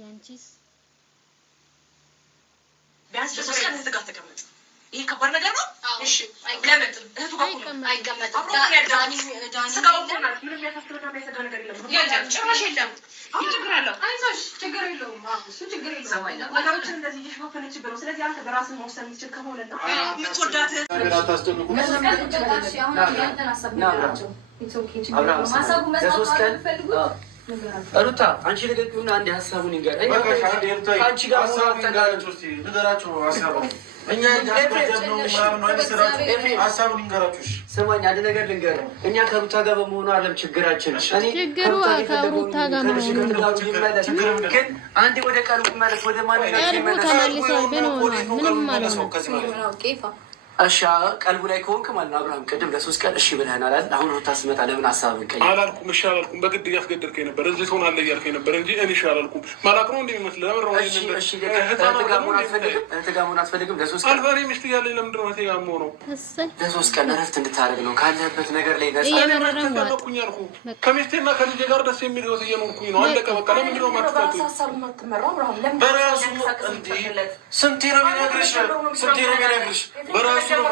ያንቺስ ቢያንስ ለሶስት ቀን እህት ጋር ተቀመጥ። ይሄ ከባድ ነገር ነው። እሺ አይቀመጥም። እህቱ ጋር አይቀመጥም። ስጋው ሆናል። ምንም ያሳስበና የሚያሰጋ ነገር የለም። የለም ጭራሽ የለም። ችግር አለው። አይዞሽ ችግር የለውም። እሱ ችግር የለውም። ነገሮችን እንደዚህ እየሸፋፈነችበት ነው። ስለዚህ አንተ በራስህ መወሰን የምትችል ከሆነና የምትወዳት ነገር አታስጨንቁ። ሩታ አንቺ ልቀቂውና አንዴ ሀሳቡን ይንገር። አንቺ ጋር ስማኝ፣ አንድ ነገር ልንገርህ። እኛ ከሩታ ጋር በመሆኑ አለም ችግራችን። ችግሩ ከሩታ ጋር ነው። ግን አንዴ ወደ ቀልቡ መለስ፣ ወደ ማንነቱ ተመልሷል። ምንም ማለት ነው። እሺ ቀልቡ ላይ ከሆንክ ማለት ነው። አብርሃም ቅድም ለሶስት ቀን እሺ ብለህናል አይደል? አሁን ሩታ ስመጣ ለምን ሀሳብን ቀይረህ? አላልኩም። እሺ አላልኩም። በግድ እያስገደድከኝ ነበር። እዚህ ትሆናለህ እያልከኝ ነበር እንጂ እኔ እሺ አላልኩም። ማላቅ ነው እንደሚመስል ለምን ነው? እሺ እህት ጋር መሆን አትፈልግም? ለሶስት ቀን አልፈሪ ሚስት እያለኝ ለምንድን ነው እህቴ ጋር የምሆነው? ለሶስት ቀን እረፍት እንድታደርግ ነው ካለህበት ነገር ላይ ነጻ ተፈለኩኝ አልኩ። ከሚስቴና ከልጄ ጋር ደስ የሚል ህይወት እየኖርኩኝ ነው። አለቀ በቃ። ለምንድን ነው ማትፈቱ? በራሱ እንዴ ስንቴ ነው የሚነግርሽ? በራሱ ነው